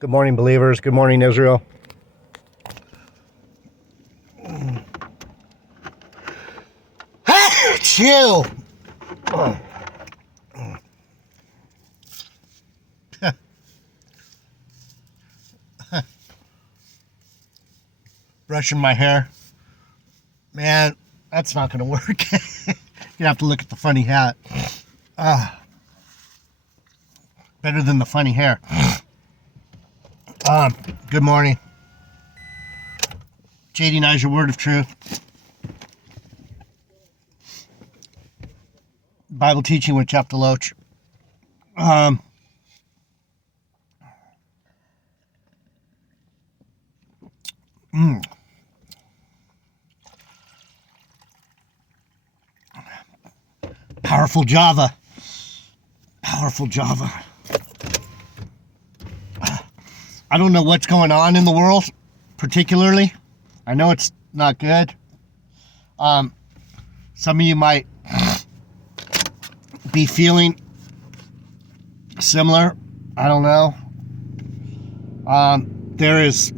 Good morning, believers. Good morning, Israel. Chill. Brushing my hair. Man, that's not going to work. You have to look at the funny hat. Better than the funny hair. Good morning. JD Nice, your word of truth. Bible teaching with Jeff Deloach. Powerful Java. Powerful Java. I don't know what's going on in the world, particularly. I know it's not good. Some of you might be feeling similar. I don't know. There is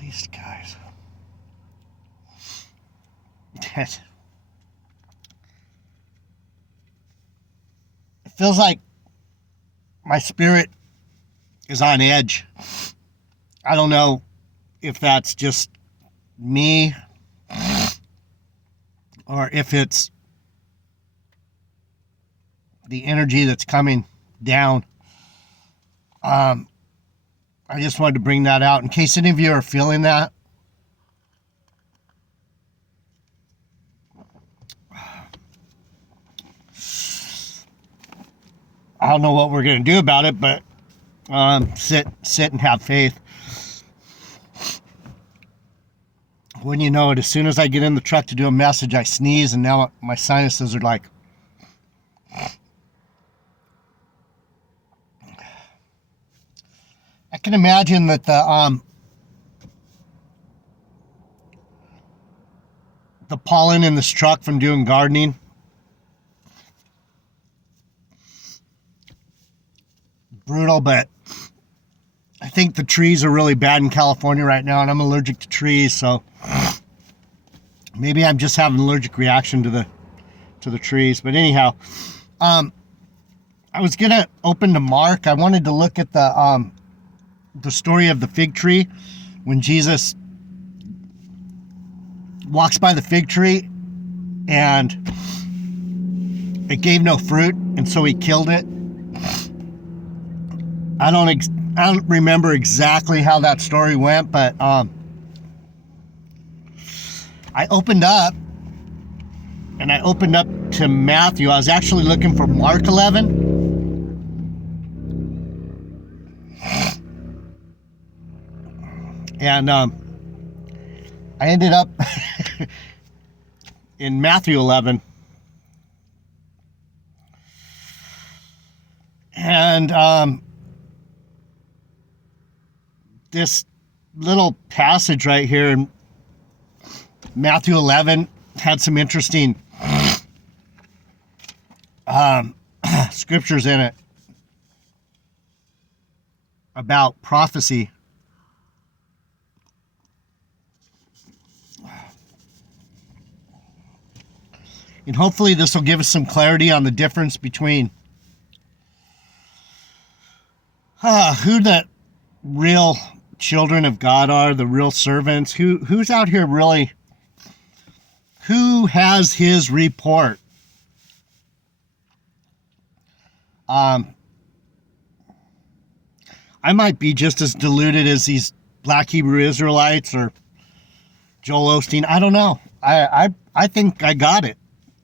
these guys. It feels like my spirit is on edge. I don't know if that's just me or if it's the energy that's coming down. I just wanted to bring that out in case any of you are feeling that. I don't know what we're going to do about it, but sit and have faith. When you know it, as soon as I get in the truck to do a message, I sneeze, and now my sinuses are like... I can imagine that the pollen in this truck from doing gardening, brutal, but I think the trees are really bad in California right now, and I'm allergic to trees, so maybe I'm just having an allergic reaction to the trees. But anyhow, I was gonna open to Mark. I wanted to look at the story of the fig tree when Jesus walks by the fig tree and it gave no fruit, and so he killed it. I don't remember exactly how that story went, but I opened up to Matthew. I was actually looking for Mark 11. And I ended up in Matthew 11. And this little passage right here in Matthew 11 had some interesting scriptures in it about prophecy. And hopefully this will give us some clarity on the difference between who the real children of God are, the real servants, who's out here really, who has his report. I might be just as deluded as these Black Hebrew Israelites or Joel Osteen. I don't know. I think I got it,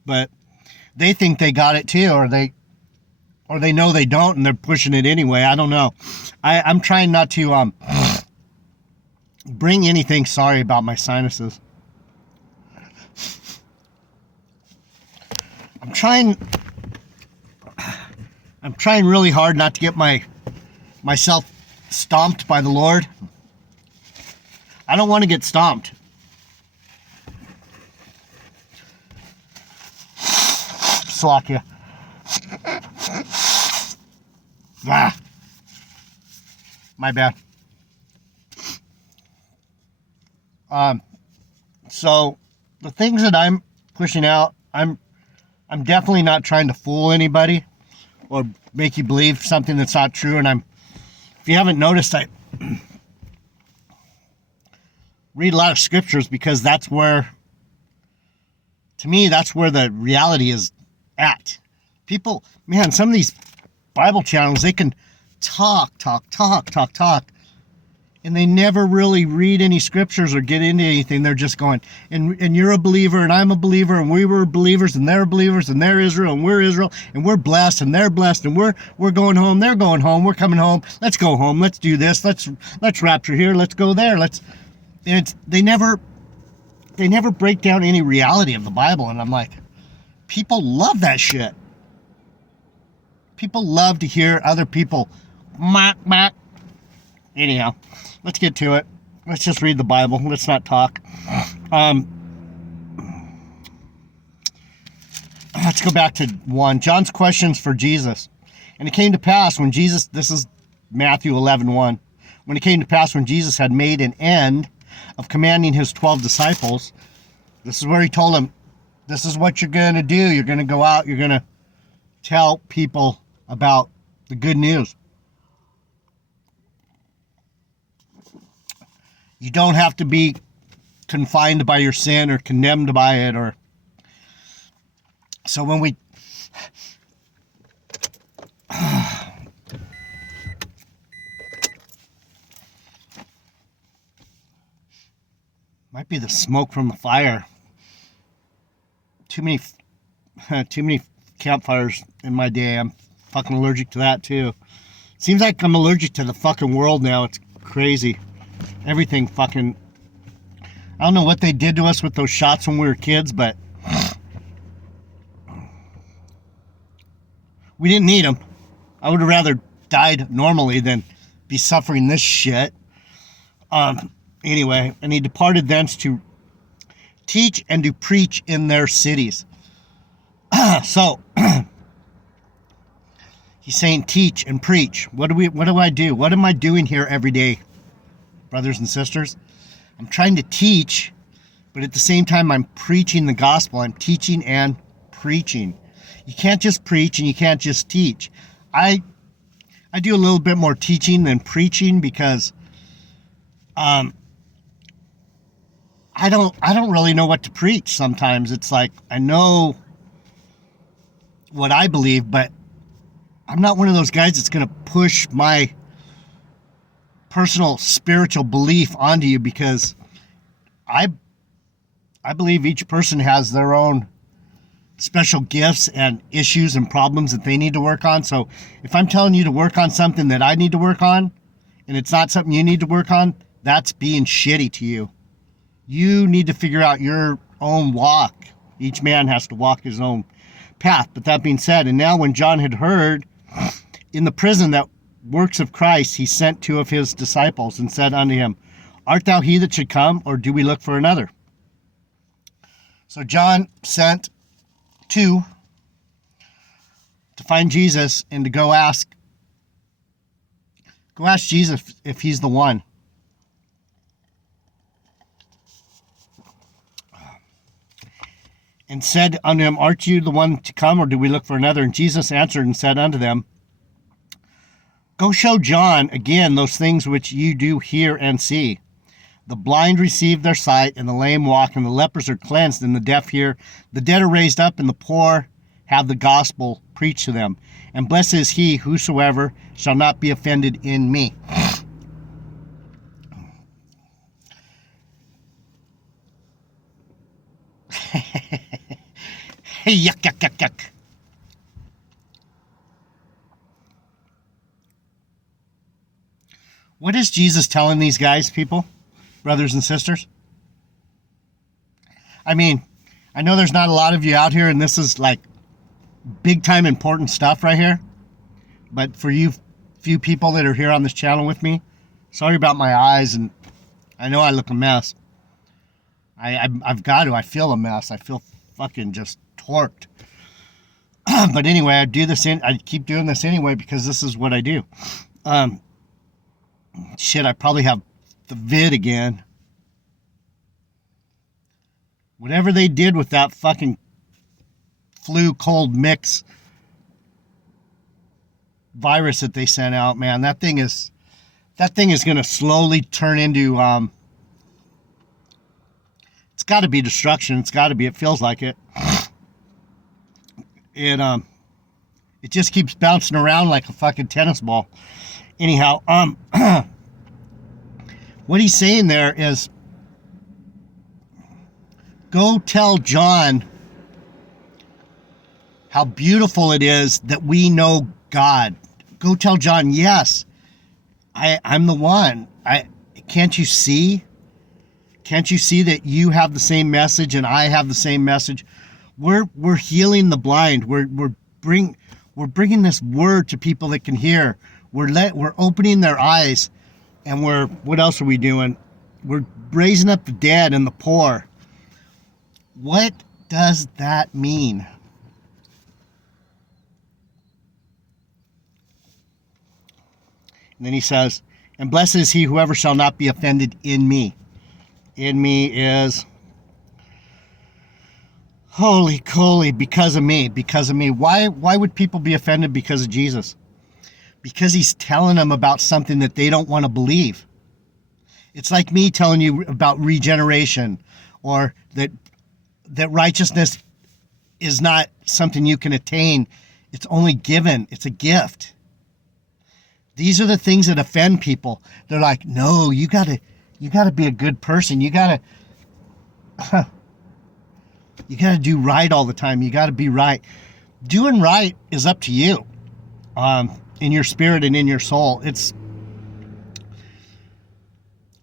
but they think they got it too, or they know they don't, and they're pushing it anyway. I don't know. I'm trying not to bring anything. Sorry about my sinuses. I'm trying really hard not to get myself stomped by the Lord. I don't want to get stomped. Slack you. Ah, my bad. So the things that I'm pushing out, I'm definitely not trying to fool anybody or make you believe something that's not true. And if you haven't noticed, I read a lot of scriptures because that's where, to me, that's where the reality is at. People, man, some of these Bible channels, they can talk, and they never really read any scriptures or get into anything. They're just going, and you're a believer, and I'm a believer, and we were believers, and they're believers, and they're Israel, and we're Israel, and we're blessed, and they're blessed, and we're going home, they're going home, we're coming home, let's go home, let's do this, let's rapture here, let's go there, they never break down any reality of the Bible. And I'm like, people love that shit. People love to hear other people mock. Anyhow, let's get to it. Let's just read the Bible. Let's not talk. Let's go back to 1. John's questions for Jesus. And it came to pass when Jesus, this is Matthew 11:1. When it came to pass when Jesus had made an end of commanding his 12 disciples, this is where he told them, this is what you're going to do. You're going to go out. You're going to tell people about the good news. You don't have to be confined by your sin or condemned by it. Or so when we might be the smoke from the fire. Too many campfires in my day. I'm fucking allergic to that too. Seems like I'm allergic to the fucking world now. It's crazy. Everything fucking, I don't know what they did to us with those shots when we were kids, but we didn't need them. I would have rather died normally than be suffering this shit. Anyway, and he departed thence to teach and to preach in their cities. So he's saying teach and preach. What do I do? What am I doing here every day, brothers and sisters? I'm trying to teach, but at the same time I'm preaching the gospel. I'm teaching and preaching. You can't just preach and you can't just teach. I do a little bit more teaching than preaching because I don't really know what to preach sometimes. It's like I know what I believe, but I'm not one of those guys that's going to push my personal spiritual belief onto you, because I believe each person has their own special gifts and issues and problems that they need to work on. So if I'm telling you to work on something that I need to work on and it's not something you need to work on, that's being shitty to you. You need to figure out your own walk. Each man has to walk his own path. But that being said, and now when John had heard in the prison that works of Christ, he sent 2 of his disciples and said unto him, Art thou he that should come, or do we look for another? So John sent 2 to find Jesus and to go ask Jesus if he's the one. And said unto him, Art you the one to come, or do we look for another? And Jesus answered and said unto them, Go show John again those things which you do hear and see. The blind receive their sight, and the lame walk, and the lepers are cleansed, and the deaf hear. The dead are raised up, and the poor have the gospel preached to them. And blessed is he whosoever shall not be offended in me. Yuck, yuck, yuck, yuck. What is Jesus telling these guys, people, brothers and sisters? I mean, I know there's not a lot of you out here, and this is like big time important stuff right here. But for you few people that are here on this channel with me, sorry about my eyes, and I know I look a mess. I've got to. I feel a mess. I feel fucking just torqued. But anyway, I keep doing this anyway because this is what I do. Shit, I probably have the vid again. Whatever they did with that fucking flu cold mix virus that they sent out, man, that thing is going to slowly turn into it's got to be destruction. It's got to be. It feels like it. It just keeps bouncing around like a fucking tennis ball. Anyhow, what he's saying there is, go tell John how beautiful it is that we know God. Go tell John, yes, I'm the one. Can't you see? Can't you see that you have the same message and I have the same message? We're healing the blind. We're bringing this word to people that can hear. We're opening their eyes, and what else are we doing? We're raising up the dead and the poor. What does that mean? And then he says, and blessed is he whoever shall not be offended in me. In me is, holy coly, because of me. Why would people be offended because of Jesus? Because he's telling them about something that they don't want to believe. It's like me telling you about regeneration, or that righteousness is not something you can attain. It's only given. It's a gift. These are the things that offend people. They're like, no, you gotta be a good person. You gotta do right all the time. You gotta be right. Doing right is up to you, in your spirit and in your soul. It's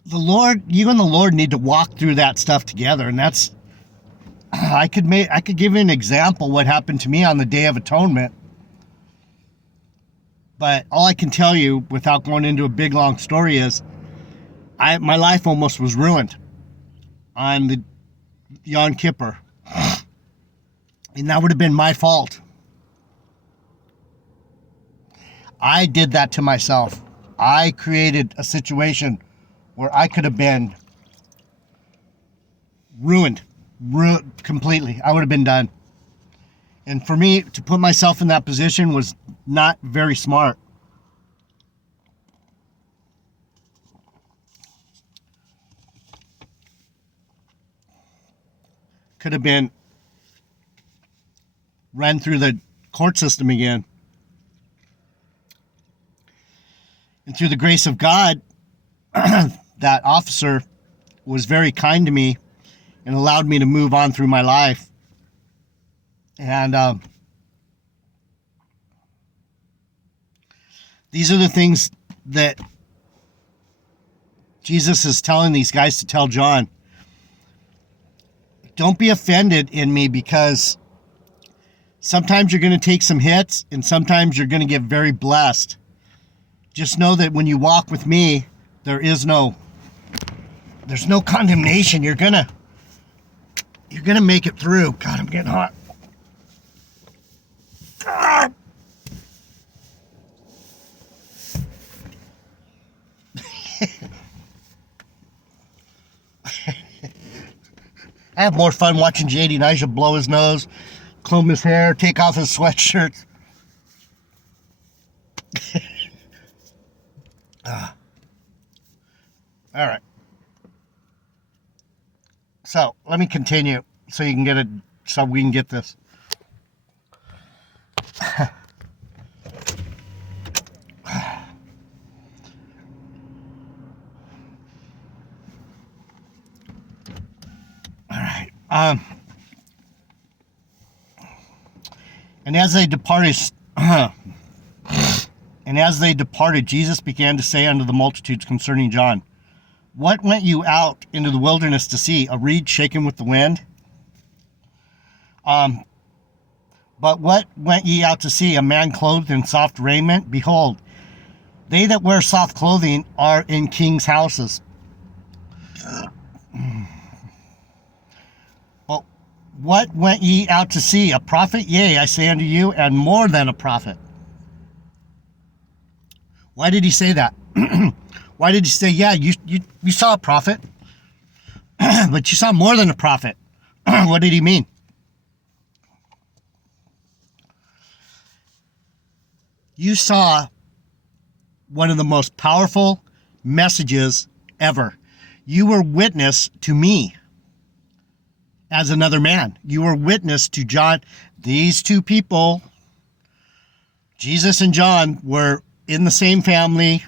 the Lord. You and the Lord need to walk through that stuff together, and that's. I could give you an example what happened to me on the Day of Atonement. But all I can tell you, without going into a big long story, is my life almost was ruined on the Yom Kippur. And that would have been my fault. I did that to myself. I created a situation where I could have been ruined completely. I would have been done. And for me to put myself in that position was not very smart. Could have been run through the court system again. And through the grace of God, that officer was very kind to me and allowed me to move on through my life. And these are the things that Jesus is telling these guys to tell John. Don't be offended in me, because sometimes you're going to take some hits and sometimes you're going to get very blessed. Just know that when you walk with me, there's no condemnation. You're going to make it through. God, I'm getting hot. I have more fun watching JD Nigel blow his nose, comb his hair, take off his sweatshirt. All right. So let me continue so you can get it, so we can get this. All right. And as they departed, Jesus began to say unto the multitudes concerning John, what went you out into the wilderness to see? A reed shaken with the wind? But what went ye out to see? A man clothed in soft raiment? Behold, they that wear soft clothing are in kings' houses. Well, What went ye out to see? A prophet? Yea, I say unto you, and more than a prophet. Why did he say that? Why did he say, yeah, you saw a prophet, but you saw more than a prophet? What did he mean? You saw one of the most powerful messages ever. You were witness to me as another man. You were witness to John. These two people, Jesus and John, were in the same family.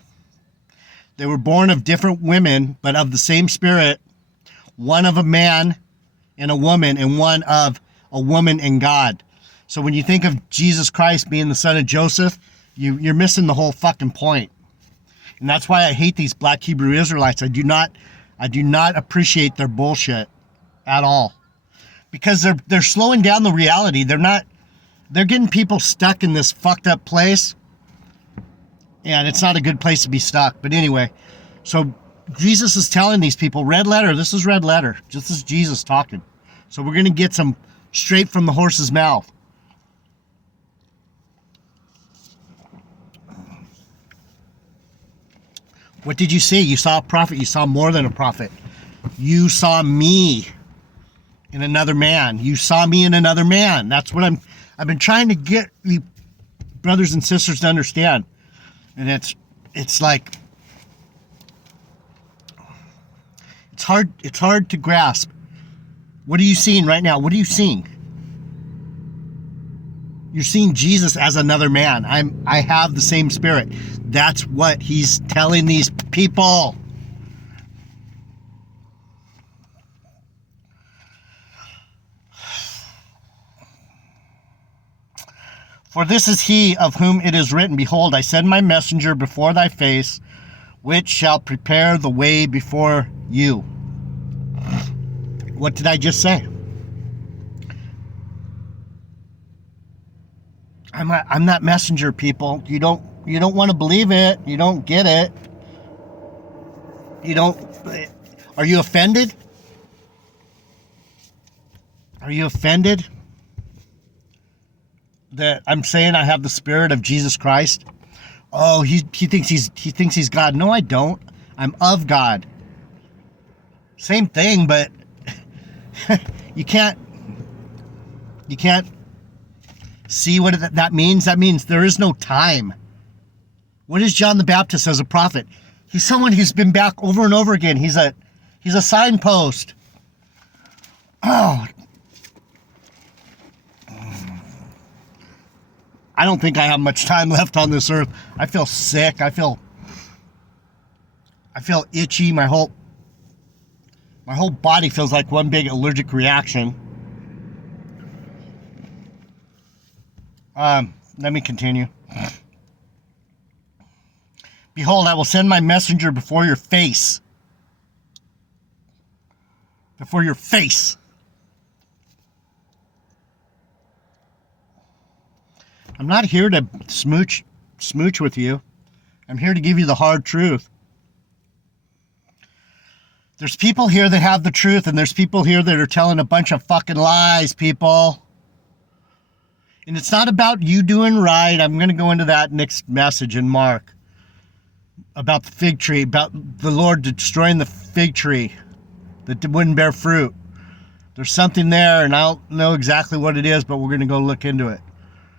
They were born of different women, but of the same spirit. One of a man and a woman, and one of a woman and God. So when you think of Jesus Christ being the son of Joseph, you're missing the whole fucking point. And that's why I hate these black Hebrew Israelites. I do not appreciate their bullshit at all. Because they're slowing down the reality. They're getting people stuck in this fucked up place. And it's not a good place to be stuck. But anyway, so Jesus is telling these people, red letter, this is red letter. This is Jesus talking. So we're going to get some straight from the horse's mouth. What did you see? You saw a prophet. You saw more than a prophet. You saw me in another man. You saw me in another man. That's what I've been trying to get you brothers and sisters to understand. And it's like, it's hard to grasp. What are you seeing right now? What are you seeing? You're seeing Jesus as another man. I have the same spirit. That's what he's telling these people. For this is he of whom it is written, behold, I send my messenger before thy face, which shall prepare the way before you. What did I just say? I'm that messenger, people. You don't want to believe it. You don't get it. Are you offended? Are you offended that I'm saying I have the spirit of Jesus Christ? Oh, he thinks he's God. No, I don't. I'm of God. Same thing, but you can't see what that means. That means there is no time. What is John the Baptist as a prophet? He's someone who's been back over and over again. He's a signpost. Oh, I don't think I have much time left on this earth. I feel sick. I feel itchy. My whole body feels like one big allergic reaction. Let me continue. Behold, I will send my messenger before your face. Before your face. I'm not here to smooch with you. I'm here to give you the hard truth. There's people here that have the truth, and there's people here that are telling a bunch of fucking lies, people. And it's not about you doing right. I'm going to go into that next message in Mark. About the fig tree, about the Lord destroying the fig tree that wouldn't bear fruit. There's something there, and I don't know exactly what it is, but we're going to go look into it.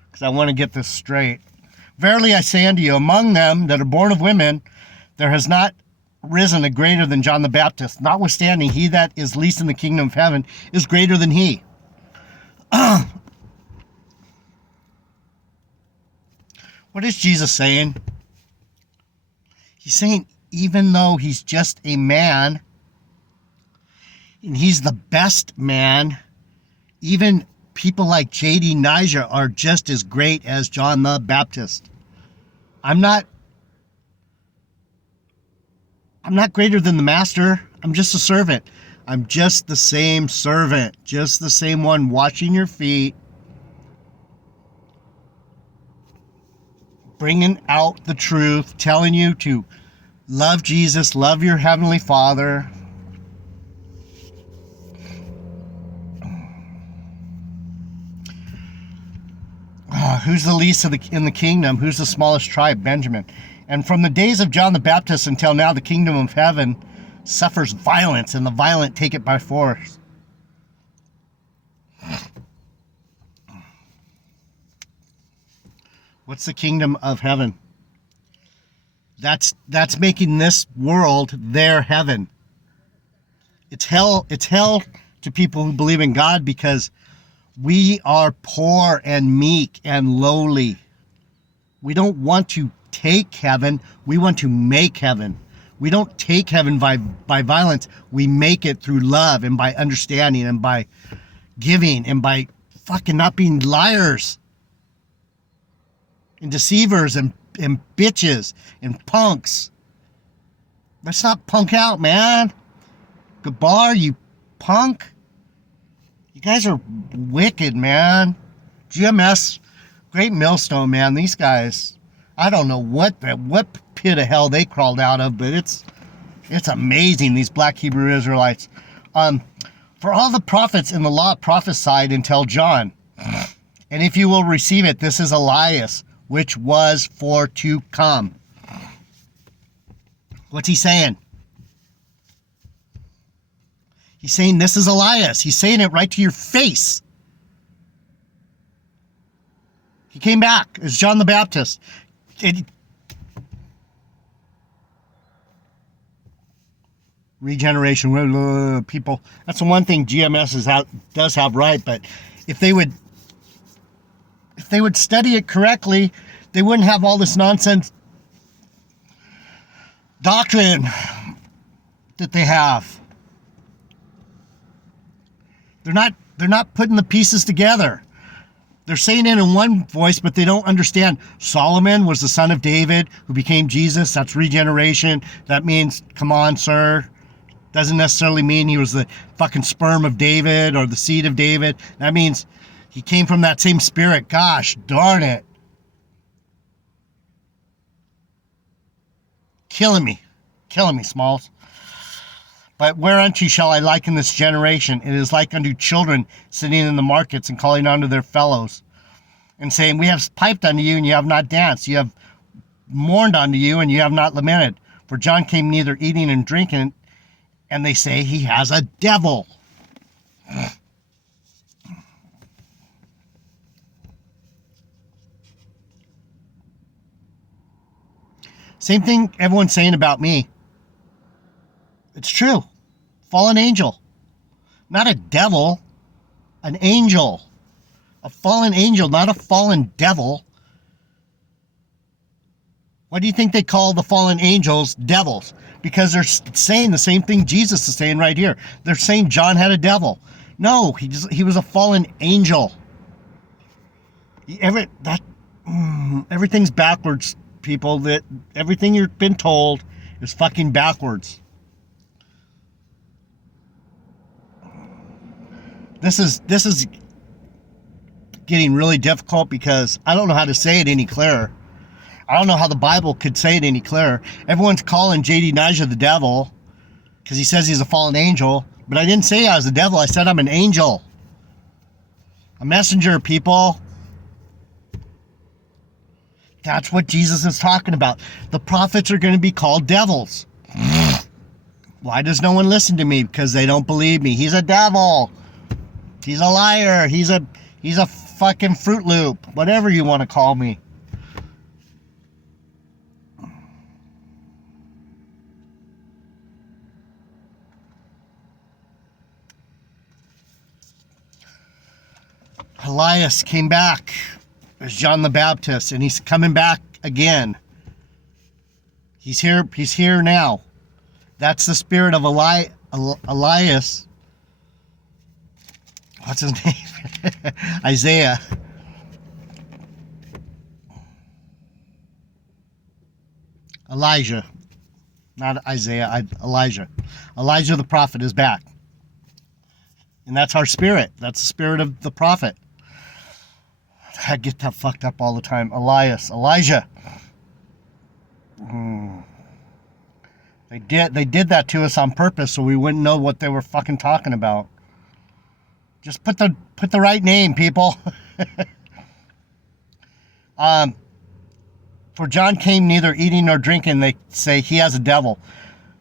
Because I want to get this straight. Verily I say unto you, among them that are born of women, there has not risen a greater than John the Baptist. Notwithstanding, he that is least in the kingdom of heaven is greater than he. What is Jesus saying? He's saying, even though he's just a man, and he's the best man, even people like J.D. Niger are just as great as John the Baptist. I'm not greater than the master. I'm just a servant. I'm just the same servant, just the same one washing your feet, bringing out the truth, telling you to love Jesus, love your Heavenly Father. Who's the least in the kingdom? Who's the smallest tribe? Benjamin. And from the days of John the Baptist until now, the kingdom of heaven suffers violence, and the violent take it by force. What's the kingdom of heaven? That's making this world their heaven. It's hell to people who believe in God, because we are poor and meek and lowly. We don't want to take heaven. We want to make heaven. We don't take heaven by violence. We make it through love and by understanding and by giving and by fucking not being liars and deceivers and bitches and punks. Let's not punk out, man. Gabar, you punk. You guys are wicked, man. GMS, Great Millstone, man. These guys, I don't know what pit of hell they crawled out of, but it's amazing, these black Hebrew Israelites. For all the prophets in the law prophesied until John. And if you will receive it, this is Elias, which was for to come. What's he saying? He's saying this is Elias. He's saying it right to your face. He came back as John the Baptist. Regeneration, people. That's the one thing GMS does have right. But if they would study it correctly, they wouldn't have all this nonsense doctrine that they have. They're not putting the pieces together. They're saying it in one voice, but they don't understand. Solomon was the son of David who became Jesus. That's regeneration. That means, come on, sir. Doesn't necessarily mean he was the fucking sperm of David or the seed of David. That means he came from that same spirit. Gosh darn it. Killing me, Smalls. But whereunto shall I liken this generation? It is like unto children sitting in the markets and calling unto their fellows and saying, we have piped unto you and you have not danced. You have mourned unto you and you have not lamented. For John came neither eating and drinking, and they say he has a devil. Same thing everyone's saying about me. It's true. Fallen angel. Not a devil. An angel. A fallen angel, not a fallen devil. Why do you think they call the fallen angels devils? Because they're saying the same thing Jesus is saying right here. They're saying John had a devil. No, he was a fallen angel. Everything's backwards, people. That everything you've been told is fucking backwards. This is getting really difficult because I don't know how to say it any clearer. I don't know how the Bible could say it any clearer. Everyone's calling J.D. Nijah the devil because he says he's a fallen angel, but I didn't say I was the devil. I said I'm an angel. A messenger, people. That's what Jesus is talking about. The prophets are going to be called devils. Why does no one listen to me? Because they don't believe me. He's a devil. He's a liar. He's a fucking Fruit Loop. Whatever you want to call me. Elias came back as John the Baptist, and he's coming back again. He's here now. That's the spirit of Elias. What's his name? Isaiah. Elijah. Not Isaiah, Elijah. Elijah the prophet is back. And that's our spirit. That's the spirit of the prophet. I get that fucked up all the time. Elijah. They did that to us on purpose so we wouldn't know what they were fucking talking about. Just put the right name, people. For John came neither eating nor drinking, they say he has a devil.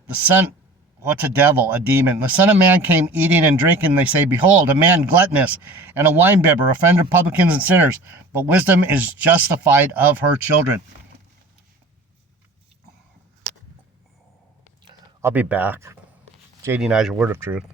The son, what's a devil? A demon. The Son of Man came eating and drinking, they say, behold, a man gluttonous and a winebibber, a friend of publicans and sinners. But wisdom is justified of her children. I'll be back. JD and I's your word of truth.